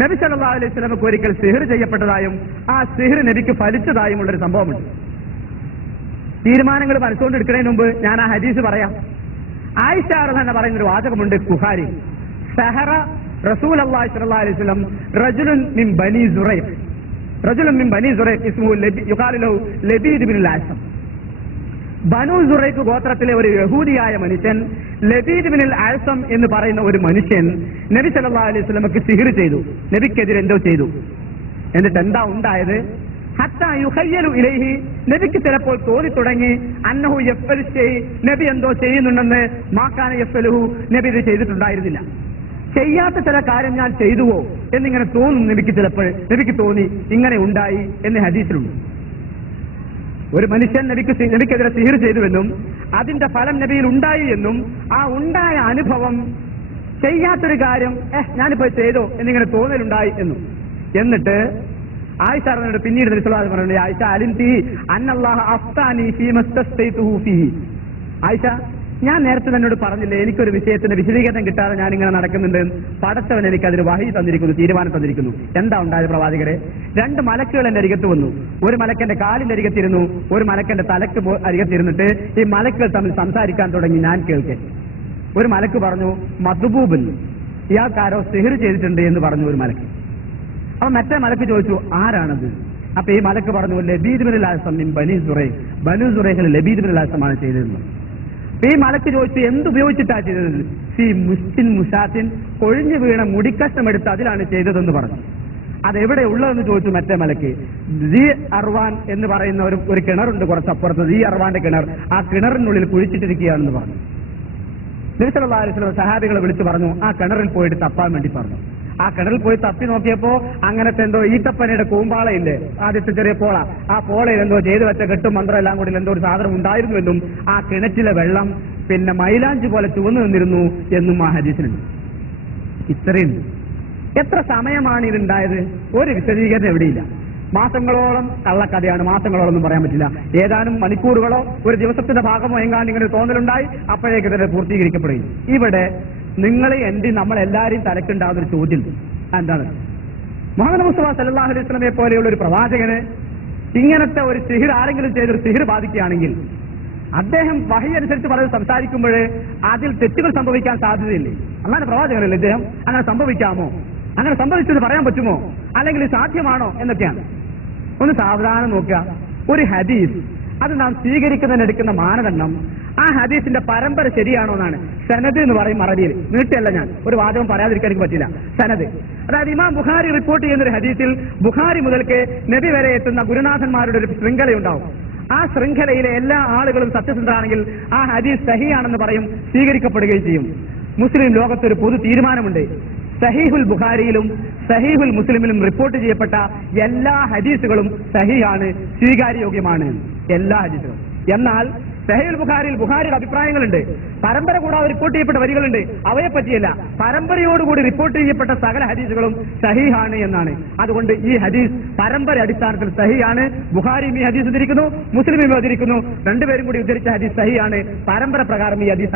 നബി സല്ലല്ലാഹു അലൈഹി സ്വലമക്ക് ഒരിക്കൽ സിഹർ ചെയ്യപ്പെട്ടതായും ആ സിഹർ നബിക്ക് ഫലിച്ചതായും ഉള്ളൊരു സംഭവമുണ്ട്. തീരുമാനങ്ങൾ മനസ്സുകൊണ്ട് എടുക്കുന്നതിന് മുമ്പ് ഞാൻ ആ ഹദീസ് പറയാം. ആയിഷാറ തന്നെ ഒരു വാചകമുണ്ട് കുഹാരി. സഹറ റസൂൽ അള്ളാഹി സല്ലാ അലൈഹി സ്വലം റജുലുൻ മിൻ ബനി സുറൈബ് റജുലുൻ മിൻ ബനി സുറൈബ് ഇസ്മു ലബി യുഖാലു ലഹു ലബീദ് ബിൻ ലാസം ബനു സുറൈബ് ഗോത്രത്തിലെ ഒരു യഹൂദിയായ മനുഷ്യൻ ലബീദ് ബിൻ ആസം എന്ന് പറയുന്ന ഒരു മനുഷ്യൻ നബി സല്ലാ അലൈഹി സ്വലമക്ക് സിഹിർ ചെയ്തു. നബിക്കെതിരെ എന്തോ ചെയ്തു. എന്നിട്ട് എന്താ ഉണ്ടായത്? ഇലൈഹി. നബിക്ക് ചിലപ്പോൾ തോന്നി തുടങ്ങി അന്നഹു ഷൈ നബി എന്തോ ചെയ്യുന്നുണ്ടെന്ന് മാക്കാന യഫ്അലുഹു. നബി ഇത് ചെയ്തിട്ടുണ്ടായിരുന്നില്ല. ചെയ്യാത്ത ചില കാര്യം ഞാൻ ചെയ്തുവോ എന്നിങ്ങനെ തോന്നുന്നു നബിക്ക് ചിലപ്പോൾ. നബിക്ക് തോന്നി ഇങ്ങനെ ഉണ്ടായി എന്ന് ഹദീസിലുണ്ട്. ഒരു മനുഷ്യൻ നബിക്ക് നബിക്കെതിരെ സിഹിർ ചെയ്തുവെന്നും അതിന്റെ ഫലം നബിയിൽ ഉണ്ടായി എന്നും ആ ഉണ്ടായ അനുഭവം ചെയ്യാത്തൊരു കാര്യം ഏഹ് ഞാനിപ്പോ ചെയ്തോ എന്നിങ്ങനെ തോന്നലുണ്ടായി എന്നും. എന്നിട്ട് ആയിഷ പറഞ്ഞിട്ട് പിന്നീട് നിശ്ചലവാദം പറഞ്ഞു ആയിഷ അലിൻ തീ അന്നല്ലാഹ അഫ്താനി ഫീമസ്തസ്തൈതുഹു ഫീ ആയിഷ ഞാൻ നേരത്തെ എന്നോട് പറഞ്ഞില്ലേ എനിക്കൊരു വിഷയത്തിന്റെ വിശദീകരണം കിട്ടാതെ ഞാൻ ഇങ്ങനെ നടക്കുന്നുണ്ട്. പടച്ചവൻ എനിക്ക് അതിന് വഹി തന്നിരിക്കുന്നു തീരുമാനം തന്നിരിക്കുന്നു. എന്താ ഉണ്ടായത് പ്രവാചകരെ? രണ്ട് മലക്കുകൾ എന്റെ അരികത്ത് വന്നു. ഒരു മലക്കന്റെ കാലിന്റെ അരികത്തിരുന്നു ഒരു മലക്കന്റെ തലക്ക് അരികത്തിരുന്നിട്ട് ഈ മലക്കുകൾ തമ്മിൽ സംസാരിക്കാൻ തുടങ്ങി ഞാൻ കേൾക്കെ. ഒരു മലക്ക് പറഞ്ഞു മധുബൂബൻ ഇയാൾക്കാരോ സെഹർ ചെയ്തിട്ടുണ്ട് എന്ന് പറഞ്ഞു ഒരു മലക്ക്. അപ്പൊ മറ്റേ മലക്ക് ചോദിച്ചു ആരാണത്? അപ്പൊ ഈ മലക്ക് പറഞ്ഞു ലബീദ് ബിൻ ലാസം ബനു സുറേ ബനു സുറൈഖിൽ ലബീദ് ബിൻ ലാസമാണ് ചെയ്തതെന്ന്. അപ്പൊ ഈ മലക്ക് ചോദിച്ചു എന്തുപയോഗിച്ചിട്ടാ ചെയ്തത്? ഈ മുസ്തിൻ മുസാത്തിൻ കൊഴിഞ്ഞു വീണ മുടിക്കഷ്ണം എടുത്ത് അതിലാണ് ചെയ്തതെന്ന് പറഞ്ഞു. അതെവിടെ ഉള്ളതെന്ന് ചോദിച്ചു മറ്റേ മലക്ക്. ജി അർവാൻ എന്ന് പറയുന്ന ഒരു ഒരു കിണറുണ്ട് കുറച്ചപ്പുറത്ത്. ജി അർവാന്റെ കിണർ. ആ കിണറിനുള്ളിൽ കുഴിച്ചിട്ടിരിക്കുകയാണെന്ന് പറഞ്ഞു. നിരുസലാസ്ലം സഹാബികളെ വിളിച്ചു പറഞ്ഞു ആ കിണറിൽ പോയിട്ട് തപ്പാൻ വേണ്ടി പറഞ്ഞു. ആ കടൽ പോയി തപ്പി നോക്കിയപ്പോ അങ്ങനത്തെ എന്തോ ഈട്ടപ്പനയുടെ കൂമ്പാളയില്ലേ ആദ്യത്തെ ചെറിയ പോള. ആ പോളയിൽ എന്തോ ചെയ്തു വെച്ച കെട്ടും മന്ത്രം എല്ലാം കൂടി എന്തോ ഒരു സാധനം ഉണ്ടായിരുന്നുവെന്നും ആ കിണറ്റിലെ വെള്ളം പിന്നെ മൈലാഞ്ചി പോലെ ചുവന്നു നിന്നിരുന്നു എന്നും ആ ഹദീസിനുണ്ട് ഇത്രയുണ്ട് എത്ര സമയമാണ് ഇതുണ്ടായത്? ഒരു വിശദീകരണം എവിടെയില്ല. മാസങ്ങളോളം കള്ളക്കഥയാണ് മാസങ്ങളോളം ഒന്നും പറയാൻ പറ്റില്ല. ഏതാനും മണിക്കൂറുകളോ ഒരു ദിവസത്തിന്റെ ഭാഗമോ എങ്ങാണ്ട് ഇങ്ങനെ തോന്നലുണ്ടായി അപ്പോഴേക്ക് തന്നെ പൂർത്തീകരിക്കപ്പെടുകയും. ഇവിടെ നിങ്ങളെ എന്ത് നമ്മളെല്ലാരെയും തലക്കുണ്ടാകുന്ന ഒരു ചോദ്യം? എന്താണ്? മുഹമ്മദ് മുസ്തഫ സല്ലാഹു അലൈഹി സ്വലമെ പോലെയുള്ള ഒരു പ്രവാചകന് ഇങ്ങനത്തെ ഒരു സിഹിർ ആരെങ്കിലും ചെയ്തൊരു സിഹിർ ബാധിക്കുകയാണെങ്കിൽ അദ്ദേഹം വഹി അനുസരിച്ച് പറഞ്ഞ് സംസാരിക്കുമ്പോൾ അതിൽ തെറ്റുകൾ സംഭവിക്കാൻ സാധ്യതയില്ലേ? അങ്ങനെ പ്രവാചകനല്ലേ ഇദ്ദേഹം? അങ്ങനെ സംഭവിക്കാമോ? അങ്ങനെ സംഭവിച്ചത് പറയാൻ പറ്റുമോ? അല്ലെങ്കിൽ സാധ്യമാണോ എന്നൊക്കെയാണ്. ഒന്ന് സാവധാനം നോക്കുക. ഒരു ഹദീസ്. അത് നാം സ്വീകരിക്കുന്നതിന് എടുക്കുന്ന മാനദണ്ഡം. ആ ഹദീസിന്റെ പരമ്പര ശരിയാണോ എന്നാണ്. സനദ് എന്ന് പറയും അറബിയിൽ നീട്ടിയല്ല ഞാൻ. ഒരു വാദവും പറയാതിരിക്കാൻ എനിക്ക് പറ്റില്ല. സനദ്. അതായത് ഇമാം ബുഖാരി റിപ്പോർട്ട് ചെയ്യുന്ന ഒരു ഹദീസിൽ ബുഖാരി മുതൽക്ക് നബി വരെ എത്തുന്ന ഗുരുനാഥന്മാരുടെ ഒരു ശൃംഖലയുണ്ടാവും. ആ ശൃംഖലയിലെ എല്ലാ ആളുകളും സത്യസന്ധരാണെങ്കിൽ ആ ഹദീസ് സഹിയാണെന്ന് പറയും സ്വീകരിക്കപ്പെടുകയും ചെയ്യും. മുസ്ലിം ലോകത്തൊരു പൊതു തീരുമാനമുണ്ട്. സഹീഹുൽ ബുഖാരിയിലും സഹീഹുൽ മുസ്ലിമിലും റിപ്പോർട്ട് ചെയ്യപ്പെട്ട എല്ലാ ഹദീസുകളും സഹിയാണ് സ്വീകാര്യയോഗ്യമാണ്. എല്ലാ ഹദീസുകളും. എന്നാൽ സഹീൽ ബുഖാരിൽ ബുഖാരിയുടെ അഭിപ്രായങ്ങളുണ്ട്. പരമ്പര കൂടാതെ റിപ്പോർട്ട് ചെയ്യപ്പെട്ട വരികളുണ്ട്. അവയെ പറ്റിയല്ല പരമ്പരയോടുകൂടി റിപ്പോർട്ട് ചെയ്യപ്പെട്ട സകല ഹദീസുകളും സഹീഹാണ് എന്നാണ്. അതുകൊണ്ട് ഈ ഹദീസ് പരമ്പര അടിസ്ഥാനത്തിൽ സഹിയാണ് ബുഖാരി ഈ ഹദീസ് ഉദ്ധരിക്കുന്നു മുസ്ലിമും ഉദ്ധരിക്കുന്നു. രണ്ടുപേരും കൂടി ഉദ്ധരിച്ച ഹദീസ് സഹിയാണ് പരമ്പര പ്രകാരം ഈ ഹദീസ്